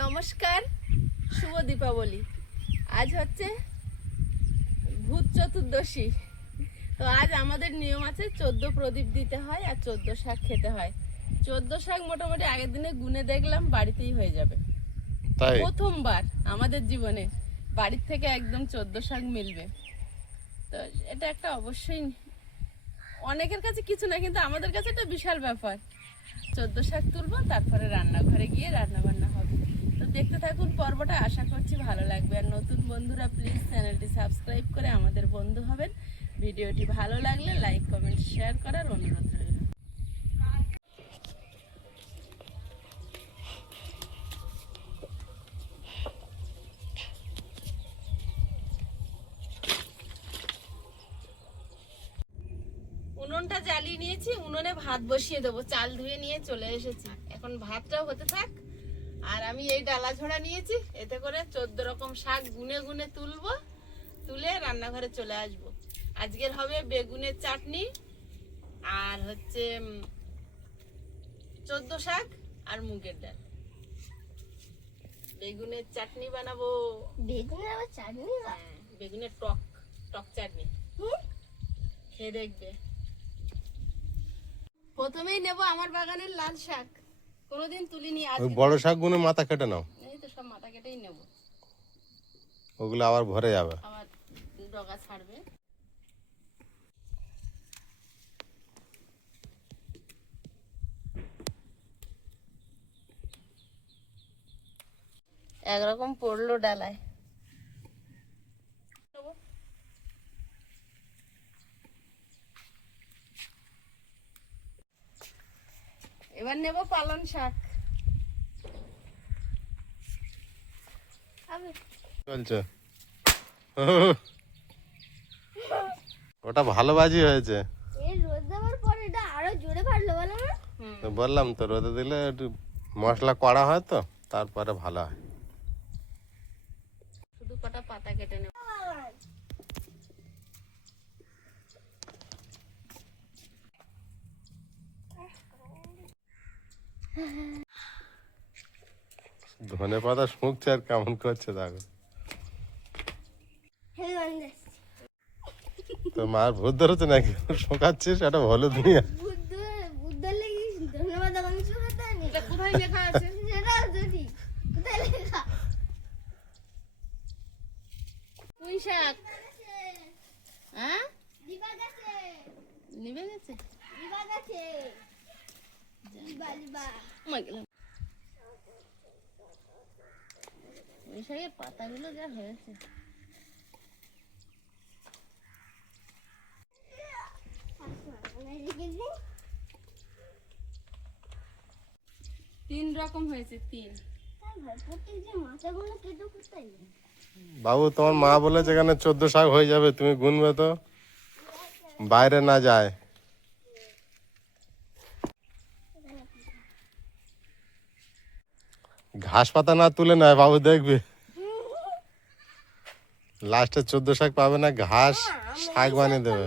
নমস্কার শুভ দীপাবলি। আজ হচ্ছে ভূত চতুর্দশী। তো আজ আমাদের নিয়ম আছে চোদ্দ প্রদীপ দিতে হয় আর চোদ্দ শাক খেতে হয়। চোদ্দ শাক মোটামুটি আগের দিনে গুনে দেখলাম বাড়িতেই হয়ে যাবে। প্রথমবার আমাদের জীবনে বাড়ির থেকে একদম চোদ্দ শাক মিলবে। তো এটা একটা অবশ্যই অনেকের কাছে কিছু না কিন্তু আমাদের কাছে একটা বিশাল ব্যাপার। চোদ্দ শাক তুলবো তারপরে রান্নাঘরে গিয়ে রান্না বান্না হবে। দেখতে থাকুন, পর্বটা আশা করছি ভালো লাগবে। আর নতুন বন্ধুরা প্লিজ চ্যানেলটি সাবস্ক্রাইব করে আমাদের বন্ধু হবেন। ভিডিওটি ভালো লাগলে লাইক কমেন্ট শেয়ার করার অনুরোধ উনুনটা জ্বালিয়ে নিয়েছি, উনুনে ভাত বসিয়ে দেবো। চাল ধুয়ে নিয়ে চলে এসেছি। এখন ভাতটা হতে থাক। আর আমি এই ডালা ঝোড়া নিয়েছি এতে করে চোদ্দ রকম শাক গুনে গুনে তুলবো তুলে রান্নাঘরে চলে আসব। আজকের হবে বেগুনের চাটনি আর হচ্ছে চোদ্দ শাক আর মুগের ডাল। বেগুনের চাটনি বানাবো। বেগুনের চাটনি হ্যাঁ, বেগুনের টক টক চাটনি। খেয়ে দেখবে। প্রথমেই নেব আমার বাগানের লাল শাক। কোনোদিন তুলিনি ওই বড় শাকগুলো মাথা কেটে নাও। এই তো সব মাথা কেটেই নেব। ওগুলো আবার ভরে যাবে। আবার ডগা ছাড়বে। একরকম পড়ল ডালায়। এবার নেব পালন শাক। ওটা ভালো বাজি হয়েছে। এই রোদ দেওয়ার পর এটা আরও জোরে ফাটলো বলো না? হুম। তো বললাম তো রোদে দিলে একটু মশলা কড়া হয় তো তারপরে ভালো হয়। শুধু কটা পাতা কেটে নেব। ধনে পাতা শুকছে আর কেমন করছে দেখো। হ্যাঁ তো মার ভূত ধরেছে নাকি? শোকাচ্ছিস? এটা হলুদ নিয়ে বুদ্ধ বুদ্ধ লেগে ধন্যবাদ গন্ধ হতে? নেই এটা কোথায় লেখা আছে? সেটা যদি। কোথায় লেখা? পুঁই শাক। হ্যাঁ? দিবা গেছে। নিবে গেছে। পাতাগুলো যা হয়েছে তিন রকম হয়েছে, তিন। বাবু, তোমার মা বলেছে এখানে চোদ্দ শাক হয়ে যাবে, তুমি গুনবে তো। বাইরে না যায়। ঘাস পাতা না তুলে নেয় বাবু দেখবে। লাস্টে চোদ্দ শাক পাবে না ঘাস শাক বানিয়ে দেবে।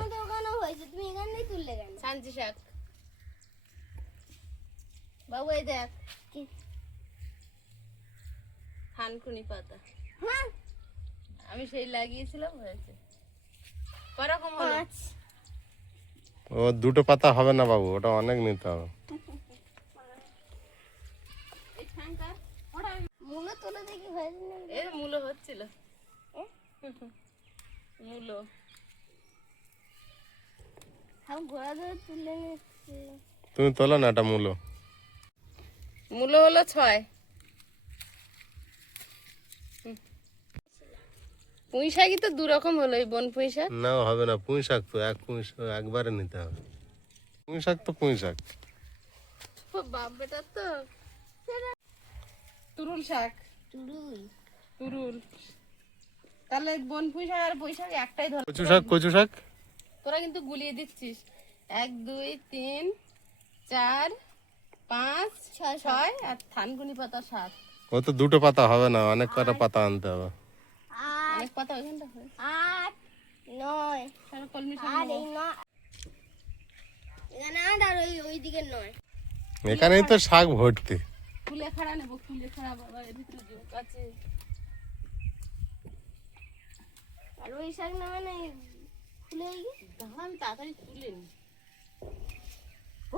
হ্যাঁ। আমি সেই লাগিয়েছিলাম হয়েছে। ও দুটো পাতা হবে না বাবু ওটা অনেক নিতে হবে। মূলো তোলা দেখি এর মূলো হচ্ছিল। মূলো। আমি ঘোড়া ধরে তুলে নিচ্ছি। তুমি তোলো না এটা মূলো? মূলো হলো ছয়। পুঁই শাকই তো দু রকম হলো এই বন পুঁই শাক। না হবে না পুঁই শাক তো এক পুঁই একবারে নিতে হবে। পুঁই শাক তো পুঁই শাক। ও বাপ বেটা তো তুরুল শাক। তুলুই তুরুল। তাহলে বন পুঁই শাক আর পুঁই শাক একটাই ধর। কচু শাক কচু শাক? তোরা কিন্তু গুলিয়ে দিচ্ছিস। এক দুই তিন চার পাঁচ ছয় ছয় আর থানকুনি পাতা সাত। ও তো দুটো পাতা হবে না অনেক কটা পাতা আনতে হবে। আট অনেক পাতা ওইখানটা হয়। আট নয়। তাহলে কলমি শাক আর নেব। এই নয় এখানে আট আর ওই ওই দিকে নয়। এখানেই তো শাক ভর্তি। ফুলে খাড়া নেব ফুলে খাড়া বাবা এর ভিতরে জোক আছে। আর ওই শাক না মানে ফুলে আমি তাড়াতাড়ি তুলে নি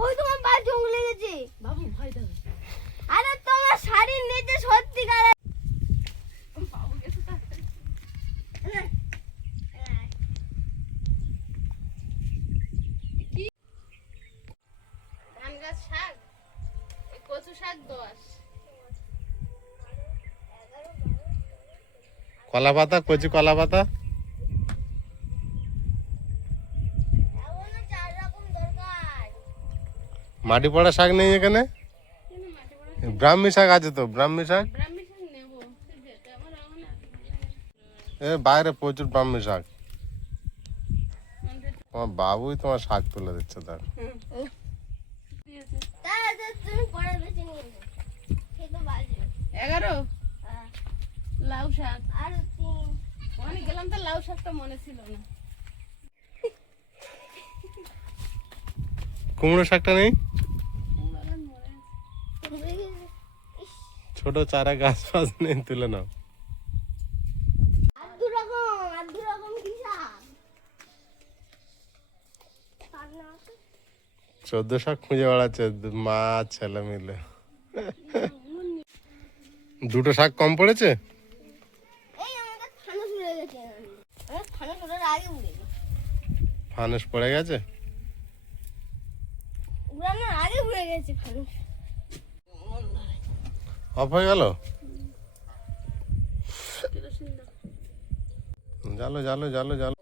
ওই তোমার পা জঙ্গলে গেছে? বাবু ভয় দাও আরে তোমার শাড়ির নিচে সত্যিকার। কলা পাতা, কচি কলা পাতা। মাটি পড়া শাক নেই এখানে? ব্রাহ্মী শাক আছে তো, ব্রাহ্মী শাক? এ, বাইরে প্রচুর ব্রাহ্মী শাক। তোমার বাবুই তোমার শাক তুলে দিচ্ছে তার এগারো। লাউ শাক। আর ওখানে গেলাম তো লাউ শাকটা মনে ছিল না। কুমড়ো শাকটা নেই? ছোট চারা গাছ ফাছ নেই তুলে নাও? চোদ্দ শাক খুঁজে বেড়াচ্ছে মা ছেলে মিলে। দুটো শাক কম পড়েছে এই আমাদের ফানুস উড়ে গেছে আমার ফানুস আগে উড়ে গেছে পড়ে গেছে? উড়ানোর আগে উড়ে গেছে ফানুস। অফ হয়ে গেল? জালো জালো জালো জালো।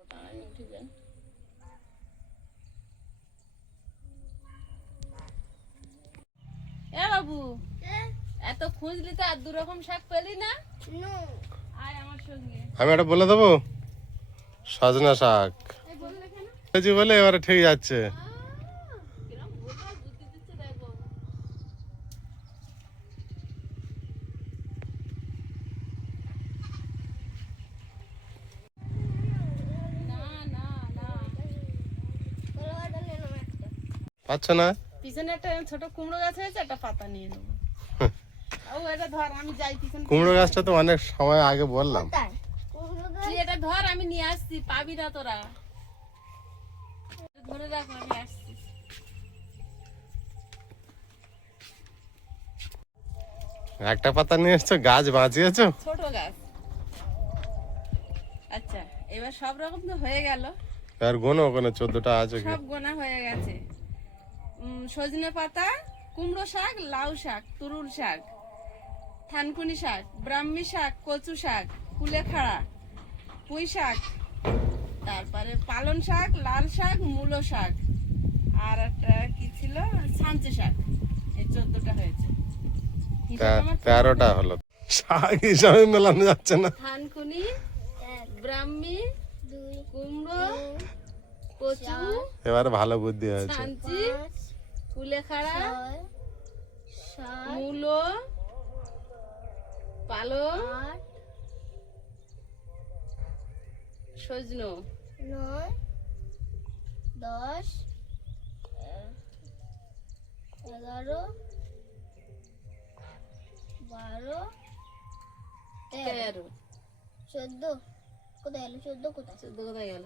এ বাবু এত খুঁজলি তো আর দু রকম শাক পেলি না? নো। আয় আমার সঙ্গে। আমি একটা বলে দেবো? সজনা শাক। বলে এবারে ঠিক যাচ্ছে। পাচ্ছ না? পিছনে একটা ছোট কুমড়ো গাছ হয়েছে একটা পাতা নিয়ে নেব। ও এটা ধর আমি যাই পিছনে কুমড়ো গাছটা তো অনেক সময় আগে বললাম তাই কুমড়ো গাছ তুই এটা ধর আমি নিয়ে আসছি পাবি না তোরা। ধরে রাখ আমি আসছি। একটা পাতা নিয়ে এসছো গাছ বাঁচিয়েছো? ছোট গাছ। আচ্ছা এবার সব রকম তো হয়ে গেল। আর গোনো ওখানে চোদ্দটা আছে সব গোনা হয়ে গেছে। সজনে পাতা কুমড়ো শাক লাউ শাক তুরুল শাক থানকুনি শাক ব্রাহ্মী শাক কচু শাক কুলেখাড়া পুঁই শাক তারপরে পালন শাক লাল শাক মূলো শাক আর একটা কি ছিল? ছাঞ্চি শাক। এই চোদ্দটা হয়েছে। তেরোটা হলো। শাক হিসাবে মেলানো যাচ্ছে না। থানকুনি ব্রাহ্মী কুমড়ো কচু এবারে ভালো বুদ্ধি হয়েছে। পাঁচ কুলেখাড়া মূলো পালং আট সজনো। নয় দশ এগারো বারো তেরো। চোদ্দ। কোথায় গেল চোদ্দ কোথায়? চোদ্দ কোথায় গেল?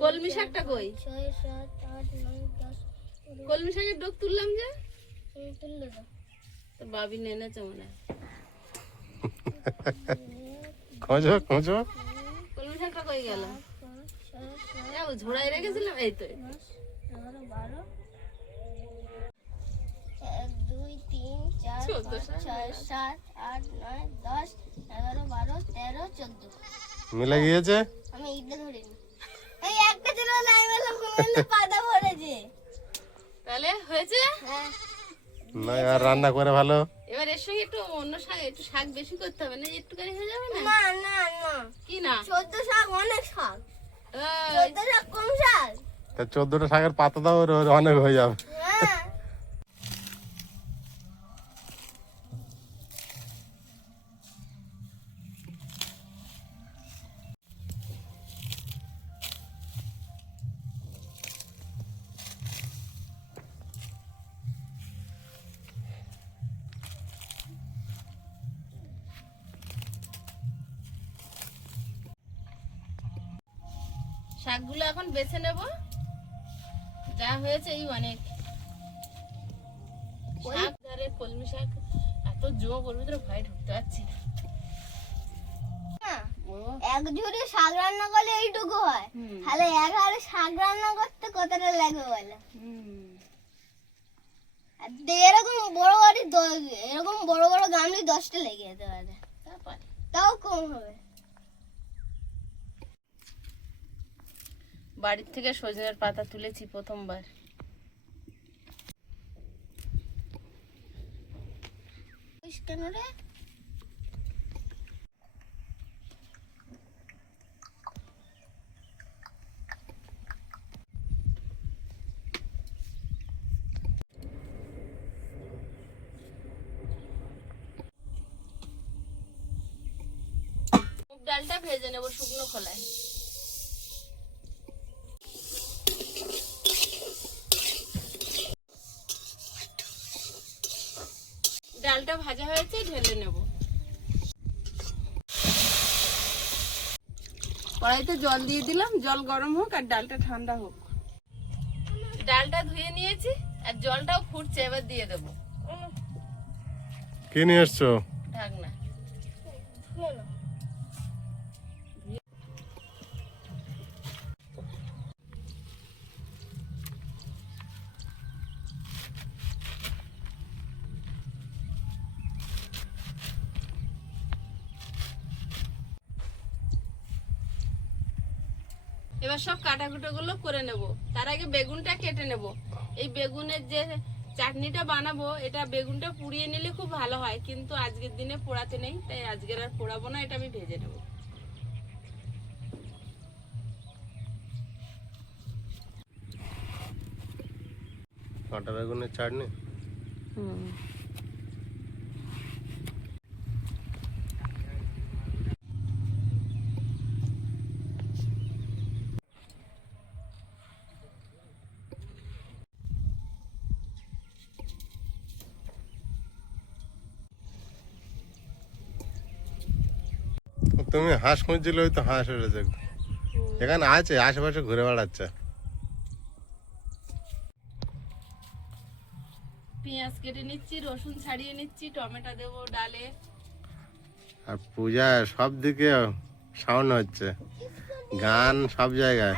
কলমি শাকটা কই? ছয় সাত আট নয় দশ কলমি শাকের ডোক তুললাম যে। তুললে তো বাবি নেনেছে মনে হয়। খোঁজো খোঁজো। কই গেল। ঝোড়াই রেখেছিলাম এই তো। বারো এক দুই তিন চার ছয় সাত আট নয় দশ এগারো বারো তেরো চোদ্দ। মিলে গিয়েছে? আমি এইটা ধরিনি। এই একটা ছিল না আমি বললাম কোনো পাতা পড়েছে। তাহলে হয়েছে? হ্যাঁ। না এবার রান্না করে ভালো? এবার এর সঙ্গে একটু অন্য শাক একটু শাক বেশি করতে হবে না একটুখানি হয়ে যাবে না? না না না। কি না? চোদ্দ শাক অনেক শাক। ওই, চোদ্দ শাক কম শাক। তা চোদ্দটা শাকের পাতা দাও অনেক হয়ে যাবে। এক ঝুড়ি শাক রান্না করলে এইটুকু হয়। তাহলে এক হাড়ি শাক রান্না করতে কতটা লাগবে বলো? এরকম বড় বাড়ি এরকম বড় বড় গামলি দশটা লেগে যেতে পারে। তাও কম হবে। বাড়ির থেকে সজনের পাতা তুলেছি প্রথমবার। কেন রে? ডালটা ভেজে নেব শুকনো খোলায়। ডালটা ভাজা হয়েছে, ঢেলে নেব। কড়াইতে জল দিয়ে দিলাম, জল গরম হোক আর ডালটা ঠান্ডা হোক। ডালটা ধুয়ে নিয়েছি, আর জলটাও ফুটছে, এবার দিয়ে দেবো। কি নিয়ে এসছো? এবার সব কাটাকুটো গুলো করে নেব। তার আগে বেগুনটা কেটে নেব। এই বেগুনের যে চাটনিটা বানাবো এটা বেগুনটা পুড়িয়ে নিলে খুব ভালো হয় কিন্তু আজকের দিনে পোড়াতে নেই তাই আজকের আর পোড়াবো না এটা আমি ভেজে নেব। কাঁটা বেগুনের চাটনি? তুমি হাঁস খুঁজছিল ওই তো হাঁস উঠেছে এখানে আছে আশেপাশে ঘুরে বেড়াচ্ছে। পেঁয়াজ কেটে নিচ্ছি রসুন ছাড়িয়ে নিচ্ছি টমেটো দেব ডালে। আর পূজা সব দিকে সাউন্ড হচ্ছে। গান সব জায়গায়।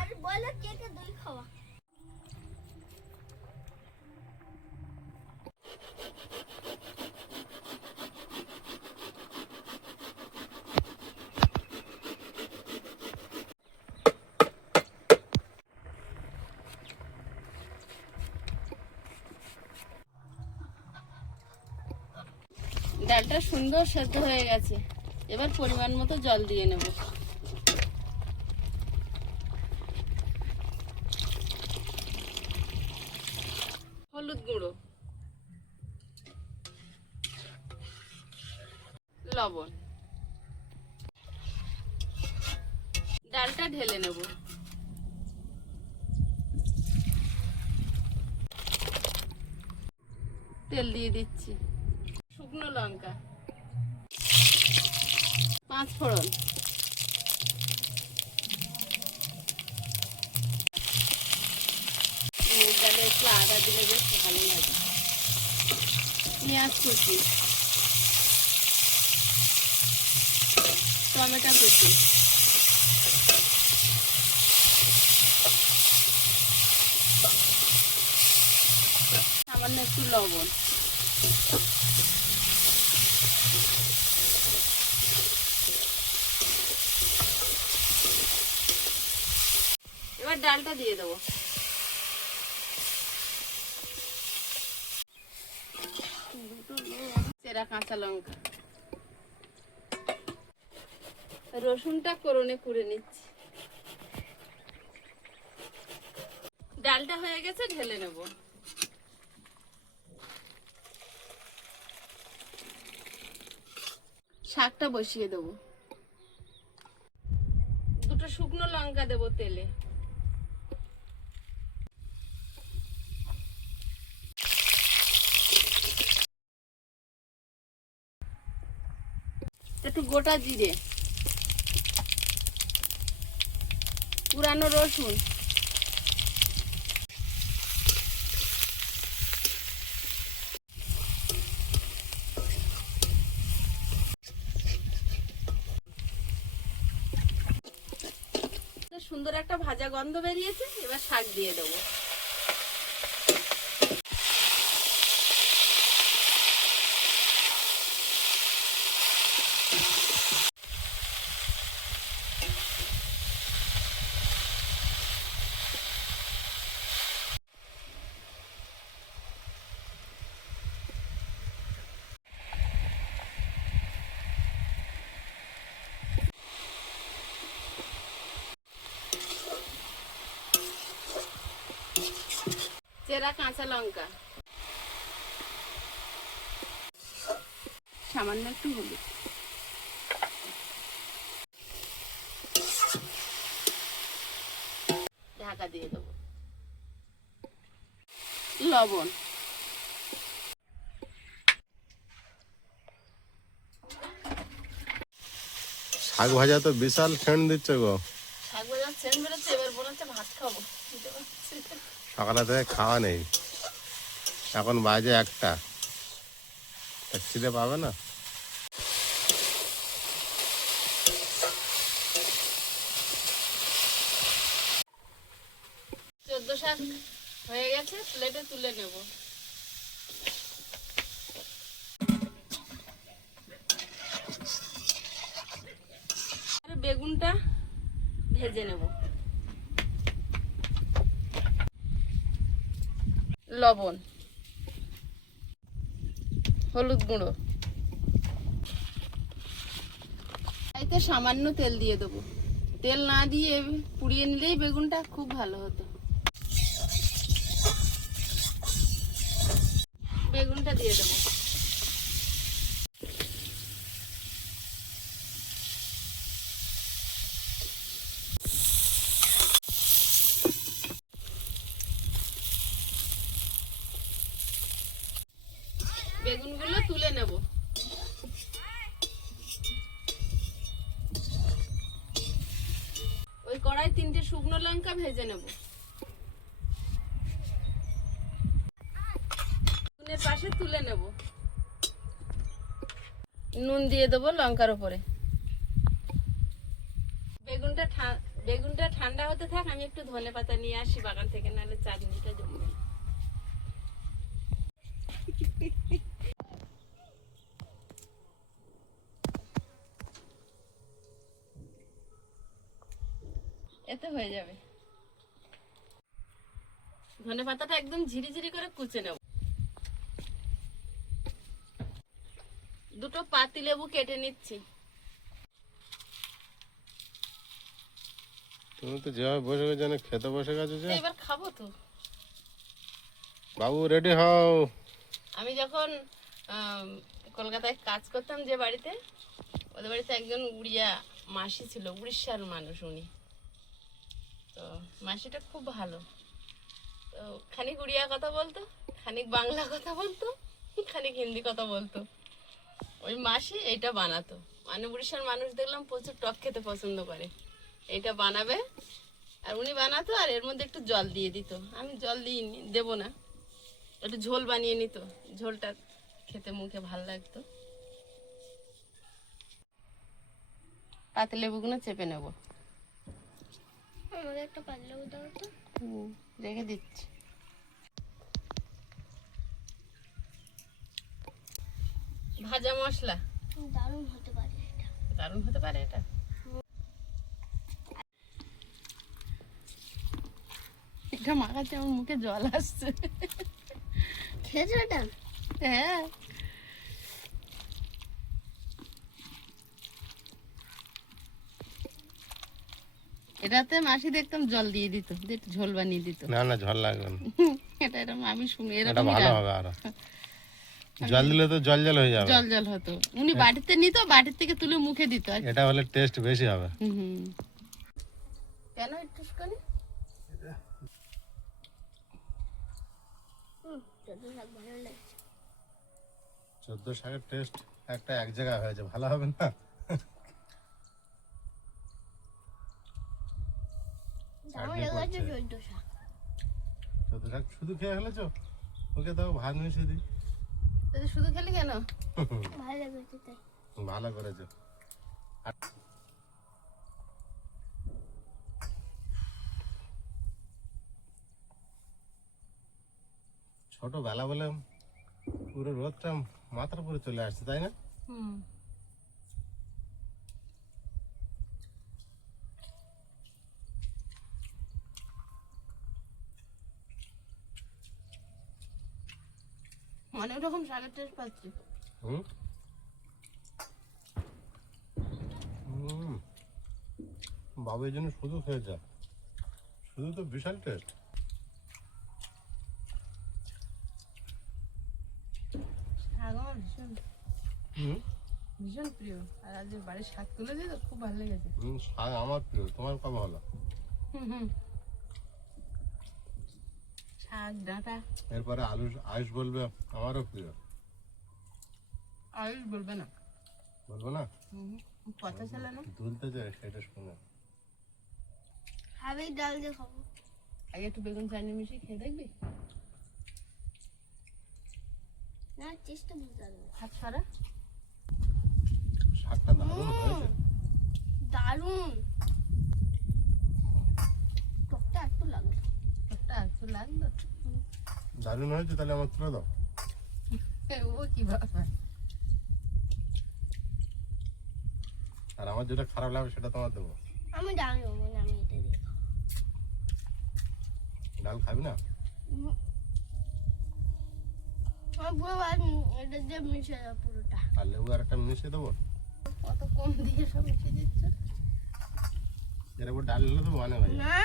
ডালটা সুন্দর সেদ্ধ হয়ে গেছে। এবার পরিমাণ মতো জল দিয়ে নেব। টমেটো কুচি সামান্য একটু লবণ। এবার ডালটা দিয়ে দেবো। চেরা কাঁচা লঙ্কা। রসুনটা করনে পুড়ে নিচ্ছি। ডালটা হয়ে গেছে, ঢেলে নেব। শাকটা বসিয়ে দেবো। দুটো শুকনো লঙ্কা দেবো তেলে। একটু গোটা জিরে। কোরানো রসুন। সুন্দর একটা ভাজা গন্ধ বেরিয়েছে এবার শাক দিয়ে দেবো। চেরা কাঁচা লঙ্কা। সামান্য একটু হলুদ। ঢাকা দিয়ে দেবো। লবণ। শাক ভাজা তো বিশাল সেন্ট দিচ্ছে গো। শাক ভাজা সেন্ট বেরোচ্ছে এবার মনে হচ্ছে ভাত খাব। সকালে থেকে খাওয়া নেই। এখন বাজে একটা। খিদে পাবে না চোদ্দ শাক হয়ে গেছে প্লেটে তুলে নেব আর বেগুনটা ভেজে নেব লবণ হলুদ গুঁড়ো। এতে সামান্য তেল দিয়ে দেবো। তেল না দিয়ে পুড়িয়ে নিলেই বেগুনটা খুব ভালো হতো। বেগুনটা দিয়ে দেবো। পাশে তুলে নেব। নুন দিয়ে দেবো লঙ্কার উপরে। বেগুনটা বেগুনটা ঠান্ডা হতে থাক আমি একটু ধনে পাতা নিয়ে আসি বাগান থেকে নাহলে চাটনিটা জমবে। এতে হয়ে যাবে। ধনে পাতাটা একদম ঝিরিঝিরি করে কুচে নেব। দুটো পাতি লেবু কেটে নিচ্ছি। তুমি তো যেভাবে বসে গেছো যেন খেতে বসে গেছো যে। এবার খাব তো। বাবু রেডি হও। আমি যখন কলকাতায় কাজ করতাম যে বাড়িতে ওদের বাড়িতে একজন উড়িয়া মাসি ছিল উড়িষ্যার মানুষ উনি। তো মাসিটা খুব ভালো। তো খানিক উড়িয়া কথা বলতো খানিক বাংলা কথা বলতো খানিক হিন্দি কথা বলতো। ওই মাসি এইটা বানাতো। মানে উড়িষ্যার মানুষ দেখলাম প্রচুর টক খেতে পছন্দ করে। এইটা বানাবে আর উনি বানাতো আর এর মধ্যে একটু জল দিয়ে দিত। আমি জল দিই দেবো না। একটু ঝোল বানিয়ে নিত। ঝোলটা খেতে মুখে ভালো লাগতো। পাতি লেবুগুলো চেপে নেব। আমাকে একটা পাল্লা দাও তো। রেখে দিচ্ছি। ভাজা মশলা? দারুণ হতে পারে এটা। দারুণ হতে পারে এটা? এটা মাখাতে আমার মুখে জল আসছে। খেয়েছো এটা? হ্যাঁ। এটাতে মাসি দেখতাম জল দিয়ে দিত ঝোল বানিয়ে দিত। না না ঝল লাগবে না। এটা এরকম আমি শুনি এটা এরকম ভালো হবে আরও। জল দিলে তো জল জল হয়ে যাবে। জল জল হতো। উনি বাটিতে নিত বাটির থেকে তুলে মুখে দিত। এটা হলে টেস্ট বেশি হবে। কেন একটুখানি চোদ্দ শাক চোদ্দ শাকের টেস্ট একটা এক জায়গায় হয়েছে ভালো হবে না? আচ্ছা। চোদ্দ শাক। চোদ্দ শাক শুধু খেয়ে ফেলেছো? ওকে দাও ভাত মিশিয়ে দিই। শুধু খেলি কেন? ভালো লেগেছে তাই ভালো করেছ। ছোট ছোটবেলা বলে পুরো রোদটা মাথার উপরে চলে আসছে তাই না? হুম। অনেক রকম শাকের টেস্ট পাচ্ছি। হুম? হুম। বাবু এই জন্য শুধু খেয়েছে। শুধু তো বিশাল টেস্ট ভীষণ। প্রিয়। আর আজ বাড়ির শাক তুলেছি তো খুব ভালো লেগেছে। হুম, শাক আমার প্রিয় তোমার কবে হলো? হুম হুম। ডাঁটা। এরপরে আলু আয়ুষ বলবে আমারও প্রিয়। আয়ুষ বলবে না। বলব না? হুম হুম, পচা না? দুলতে যায় সেটা শুনে। হাবির ডাল দিয়ে খাব। আগে একটু বেগুন চাটনি মিশিয়ে খেয়ে দেখবি? না চেষ্টা বুঝতে পারব হাত ছাড়া? শাকটা দারুণ হয়েছে। দারুণ। টকটা একটু লাগবে। একটা একটু লাগল দারুণ হয়েছে তাহলে আমার তুলে দাও। ও কি ব্যাপার আর আমার যেটা খারাপ লাগবে সেটা তোমার দেবো। আমি ডাল নেব না আমি এটা দিয়ে খাব। ডাল খাবি না? আর লেবু আর একটা মিশিয়ে দেবো? কম দিয়ে সব মিশিয়ে দিচ্ছ? এর উপর ডাল হলে তো মানে ভাই। না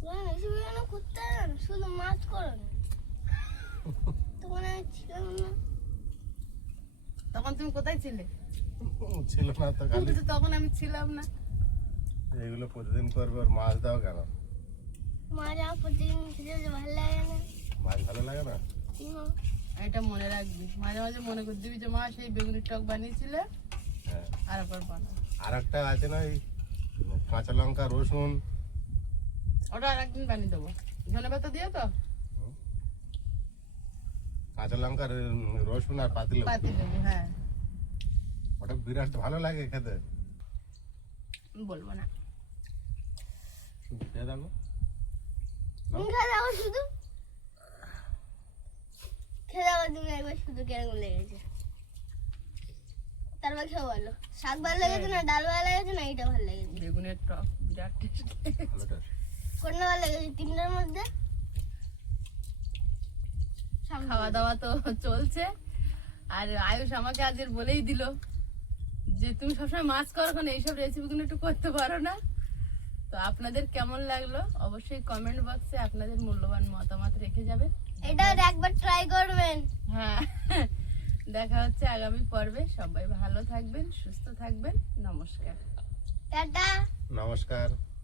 তুমি রেসিপি কেন করতে হবে না, শুধু মাছ করো না। তখন আমি ছিলাম না। তখন তুমি কোথায় ছিলে? ছিল না তো খালি। কিন্তু তখন আমি ছিলাম না। এইগুলো প্রতিদিন করবে ওর মাছ দাও কেন? মাছ আমার প্রতিদিন খেতে ভালো লাগে না। মাছ ভালো লাগে না। এটা মনে রাখবি মাঝে মাঝে মনে করে দিবি যে মা সেই বেগুনের টক বানিয়েছিলে হ্যাঁ। আর একবার বানাও আর একটা আছে না কাঁচা লঙ্কা রসুন? ওটা আর একদিন বানিয়ে দেবো। ধনে পাতা দিয়ে তো? কাঁচা লঙ্কা রসুন আর পাতি লেবু হ্যাঁ। ওটা বিরাট ভালো লাগে খেতে। বলব না। খেয়ে দেখো। তুমি খেয়ে শুধু। খেয়ে তুমি একবার শুধু কেরকম লেগেছে। তারপর খেয়ে বলো শাক ভালো লেগেছে না ডাল ভালো লেগেছে না এইটা ভালো লেগেছে। বেগুনের টক বিরাট টেস্ট। কোনটা ভালো লেগেছে তিনটার মধ্যে। খাওয়া দাওয়া তো চলছে। আর আয়ুষ আমাকে আজের বলেই দিল যে তুমি সবসময় মাছ করো কেন? এইসব রেসিপিগুলো একটু করতে পারো না? তো আপনাদের কেমন লাগল? অবশ্যই কমেন্ট বক্সে আপনাদের মূল্যবান মতামত রেখে যাবেন। এটা একবার ট্রাই করবেন। হ্যাঁ। দেখা হচ্ছে আগামী পর্বে। সবাই ভালো থাকবেন সুস্থ থাকবেন। নমস্কার। টাটা। নমস্কার।